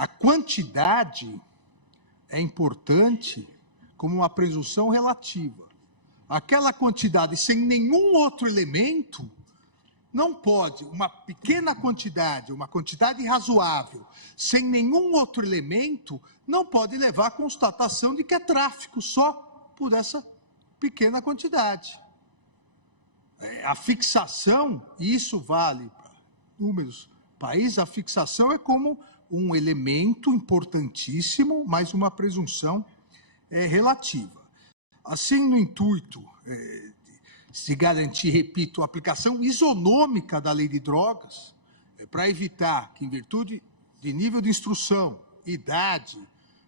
A quantidade é importante como uma presunção relativa. Aquela quantidade sem nenhum outro elemento não pode, uma pequena quantidade, uma quantidade razoável, sem nenhum outro elemento, não pode levar à constatação de que é tráfico só por essa pequena quantidade. A fixação, e isso vale para inúmeros países, a fixação é como um elemento importantíssimo, mas uma presunção relativa. Assim, no intuito se garantir, repito, a aplicação isonômica da lei de drogas, para evitar que, em virtude de nível de instrução, idade,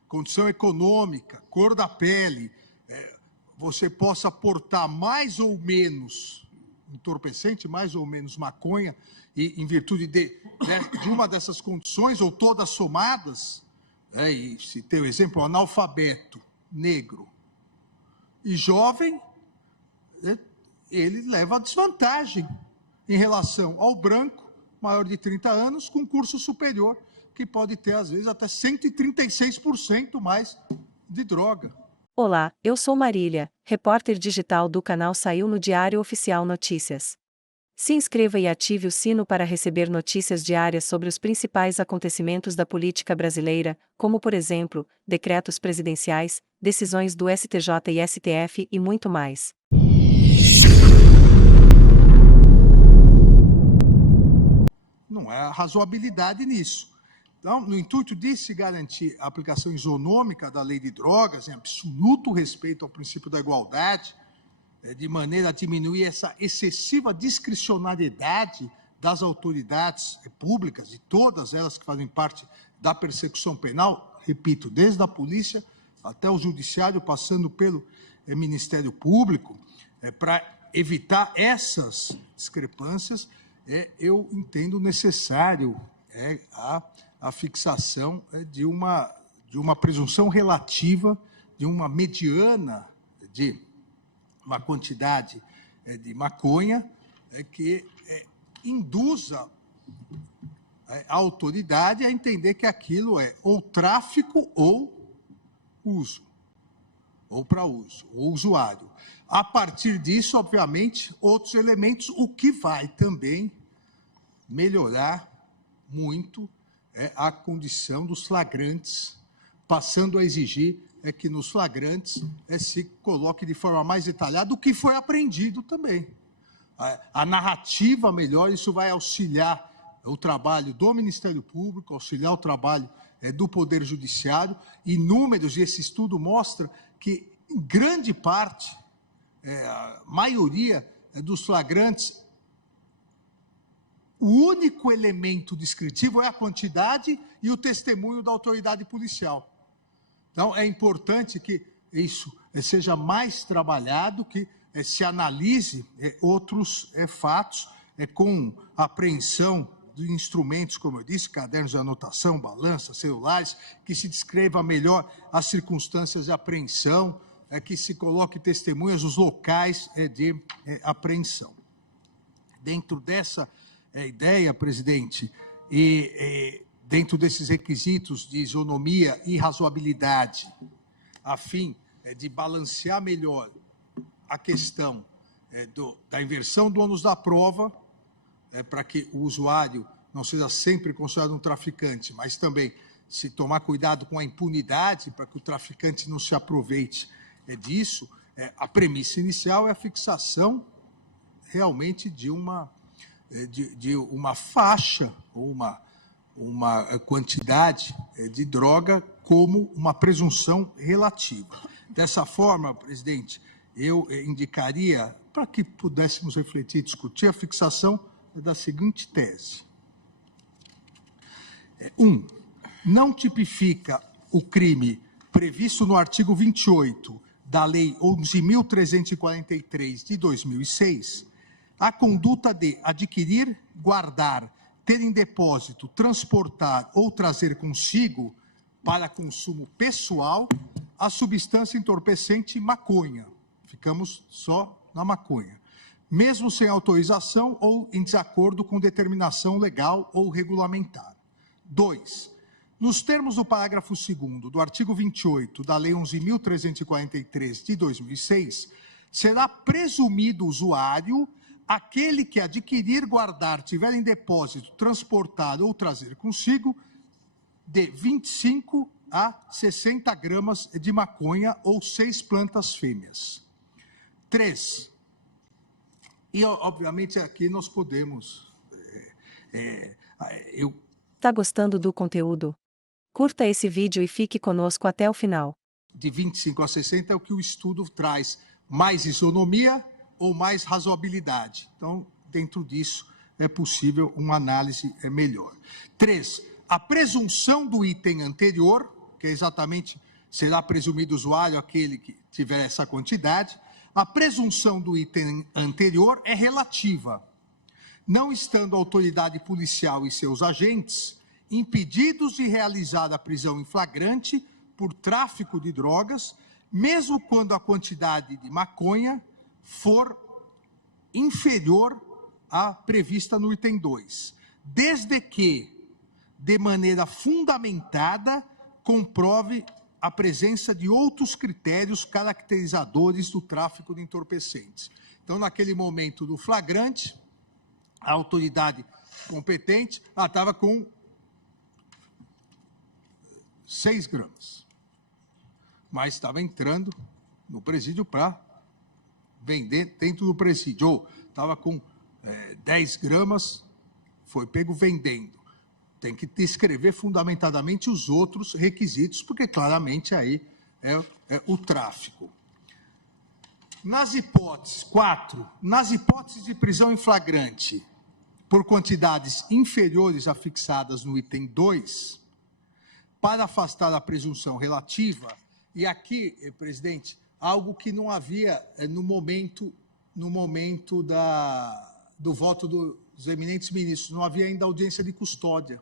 condição econômica, cor da pele, você possa portar mais ou menos entorpecente, mais ou menos maconha, e em virtude de uma dessas condições, ou todas somadas, e se tem o exemplo, analfabeto, negro e jovem, ele leva a desvantagem em relação ao branco, maior de 30 anos, com curso superior, que pode ter, às vezes, até 136% mais de droga. Olá, eu sou Marília, repórter digital do canal Saiu no Diário Oficial Notícias. Se inscreva e ative o sino para receber notícias diárias sobre os principais acontecimentos da política brasileira, como, por exemplo, decretos presidenciais, decisões do STJ e STF e muito mais. Não há razoabilidade nisso. Então, no intuito de se garantir a aplicação isonômica da lei de drogas, em absoluto respeito ao princípio da igualdade, de maneira a diminuir essa excessiva discricionariedade das autoridades públicas, de todas elas que fazem parte da persecução penal, repito, desde a polícia até o judiciário, passando pelo Ministério Público, para evitar essas discrepâncias, eu entendo necessário a fixação de uma presunção relativa, de uma mediana de uma quantidade de maconha que induza a autoridade a entender que aquilo é ou tráfico ou uso, ou para uso, ou usuário. A partir disso, obviamente, outros elementos, o que vai também melhorar muito a condição dos flagrantes, passando a exigir que nos flagrantes se coloque de forma mais detalhada o que foi apreendido também. A narrativa melhor, isso vai auxiliar o trabalho do Ministério Público, auxiliar o trabalho do Poder Judiciário, e números, e esse estudo mostra que, em grande parte, a maioria dos flagrantes, o único elemento descritivo é a quantidade e o testemunho da autoridade policial. Então, é importante que isso seja mais trabalhado, que se analise outros fatos com apreensão de instrumentos, como eu disse, cadernos de anotação, balança, celulares, que se descreva melhor as circunstâncias de apreensão, que se coloque testemunhas dos locais de apreensão. Dentro dessa ideia, presidente, e dentro desses requisitos de isonomia e razoabilidade, a fim de balancear melhor a questão da inversão do ônus da prova, para que o usuário não seja sempre considerado um traficante, mas também se tomar cuidado com a impunidade, para que o traficante não se aproveite disso, a premissa inicial é a fixação realmente de uma faixa ou uma quantidade de droga como uma presunção relativa. Dessa forma, presidente, eu indicaria, para que pudéssemos refletir e discutir, a fixação da seguinte tese. 1. Não tipifica o crime previsto no artigo 28 da Lei 11.343, de 2006, a conduta de adquirir, guardar, ter em depósito, transportar ou trazer consigo para consumo pessoal a substância entorpecente maconha. Ficamos só na maconha. Mesmo sem autorização ou em desacordo com determinação legal ou regulamentar. 2. Nos termos do parágrafo 2º do artigo 28 da Lei 11.343 de 2006, será presumido usuário aquele que adquirir, guardar, tiver em depósito, transportar ou trazer consigo de 25 a 60 gramas de maconha ou 6 plantas fêmeas. 3. E, obviamente, aqui nós podemos... Tá gostando do conteúdo? Curta esse vídeo e fique conosco até o final. De 25 a 60 é o que o estudo traz. Mais isonomia ou mais razoabilidade. Então, dentro disso, é possível uma análise melhor. 3. A presunção do item anterior, que é exatamente, será presumido usuário aquele que tiver essa quantidade. A presunção do item anterior é relativa, não estando a autoridade policial e seus agentes impedidos de realizar a prisão em flagrante por tráfico de drogas, mesmo quando a quantidade de maconha for inferior à prevista no item 2, desde que, de maneira fundamentada, comprove a presença de outros critérios caracterizadores do tráfico de entorpecentes. Então, naquele momento do flagrante, a autoridade competente estava com 6 gramas, mas estava entrando no presídio para vender dentro do presídio, ou estava com 10 gramas, foi pego vendendo. Tem que descrever fundamentadamente os outros requisitos, porque claramente aí é o tráfico. Nas hipóteses, 4, nas hipóteses de prisão em flagrante por quantidades inferiores a fixadas no item 2, para afastar a presunção relativa, e aqui, presidente, algo que não havia no momento do voto dos eminentes ministros, não havia ainda audiência de custódia.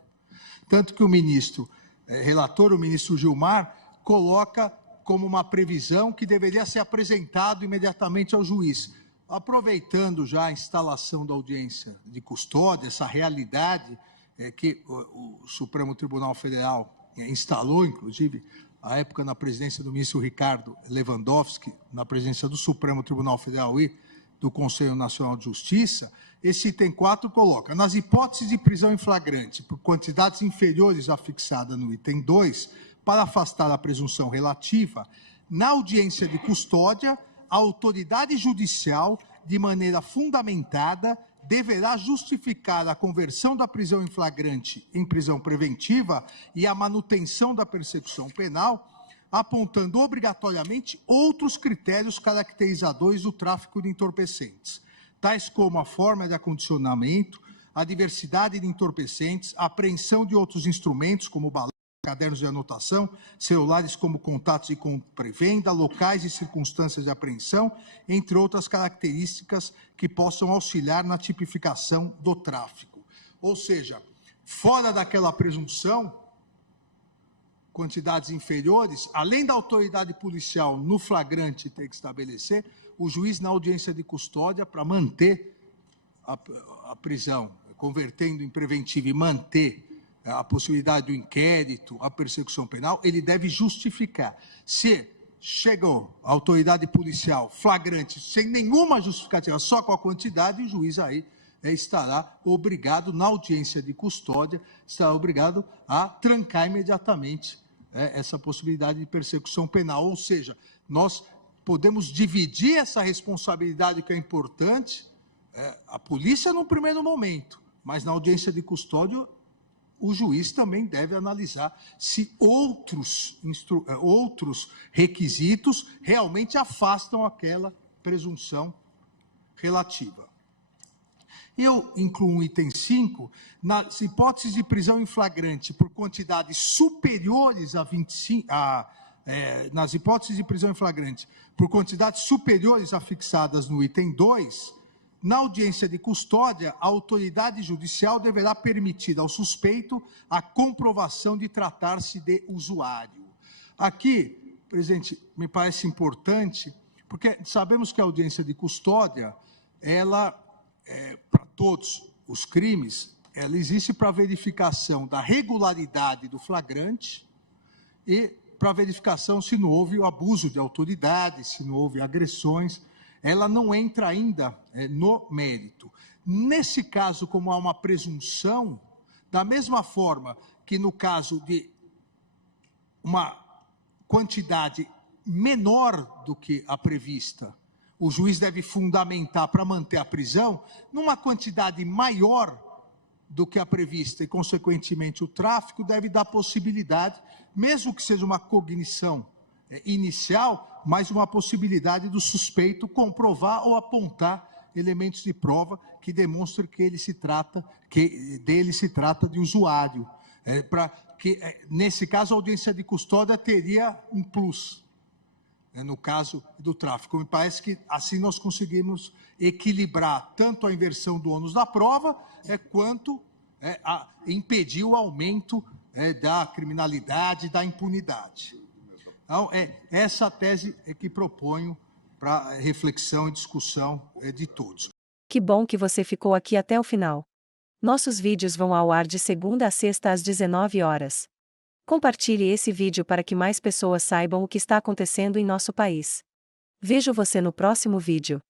Tanto que o ministro relator, o ministro Gilmar, coloca como uma previsão que deveria ser apresentado imediatamente ao juiz. Aproveitando já a instalação da audiência de custódia, essa realidade que o Supremo Tribunal Federal instalou, inclusive, à época na presidência do ministro Ricardo Lewandowski, na presidência do Supremo Tribunal Federal e do Conselho Nacional de Justiça, esse item 4 coloca, nas hipóteses de prisão em flagrante por quantidades inferiores à fixada no item 2, para afastar a presunção relativa, na audiência de custódia, a autoridade judicial, de maneira fundamentada, deverá justificar a conversão da prisão em flagrante em prisão preventiva e a manutenção da persecução penal, apontando obrigatoriamente outros critérios caracterizadores do tráfico de entorpecentes, tais como a forma de acondicionamento, a diversidade de entorpecentes, a apreensão de outros instrumentos, como balanças, cadernos de anotação, celulares como contatos de compra e venda, locais e circunstâncias de apreensão, entre outras características que possam auxiliar na tipificação do tráfico. Ou seja, fora daquela presunção, quantidades inferiores, além da autoridade policial no flagrante ter que estabelecer, o juiz na audiência de custódia, para manter a prisão, convertendo em preventiva e manter a possibilidade do inquérito, a persecução penal, ele deve justificar. Se chegou a autoridade policial flagrante sem nenhuma justificativa, só com a quantidade, o juiz aí estará obrigado, na audiência de custódia, estará obrigado a trancar imediatamente essa possibilidade de persecução penal. Ou seja, nós podemos dividir essa responsabilidade que é importante, a polícia no primeiro momento, mas na audiência de custódia, o juiz também deve analisar se outros requisitos realmente afastam aquela presunção relativa. Eu incluo um item 5, nas hipóteses de prisão em flagrante por quantidades superiores a 25, nas hipóteses de prisão em flagrante por quantidades superiores a fixadas no item 2, na audiência de custódia, a autoridade judicial deverá permitir ao suspeito a comprovação de tratar-se de usuário. Aqui, presidente, me parece importante, porque sabemos que a audiência de custódia, ela, para todos os crimes, ela existe para verificação da regularidade do flagrante e para verificação se não houve o abuso de autoridade, se não houve agressões. Ela não entra ainda no mérito. Nesse caso, como há uma presunção, da mesma forma que no caso de uma quantidade menor do que a prevista, o juiz deve fundamentar para manter a prisão, numa quantidade maior do que a prevista e, consequentemente, o tráfico deve dar possibilidade, mesmo que seja uma cognição inicial, mas uma possibilidade do suspeito comprovar ou apontar elementos de prova que demonstrem que dele se trata de usuário. Nesse caso, a audiência de custódia teria um plus, no caso do tráfico. Me parece que assim nós conseguimos equilibrar tanto a inversão do ônus da prova, quanto impedir o aumento da criminalidade e da impunidade. Então, essa tese que proponho para reflexão e discussão de todos. Que bom que você ficou aqui até o final. Nossos vídeos vão ao ar de segunda a sexta às 19 horas. Compartilhe esse vídeo para que mais pessoas saibam o que está acontecendo em nosso país. Vejo você no próximo vídeo.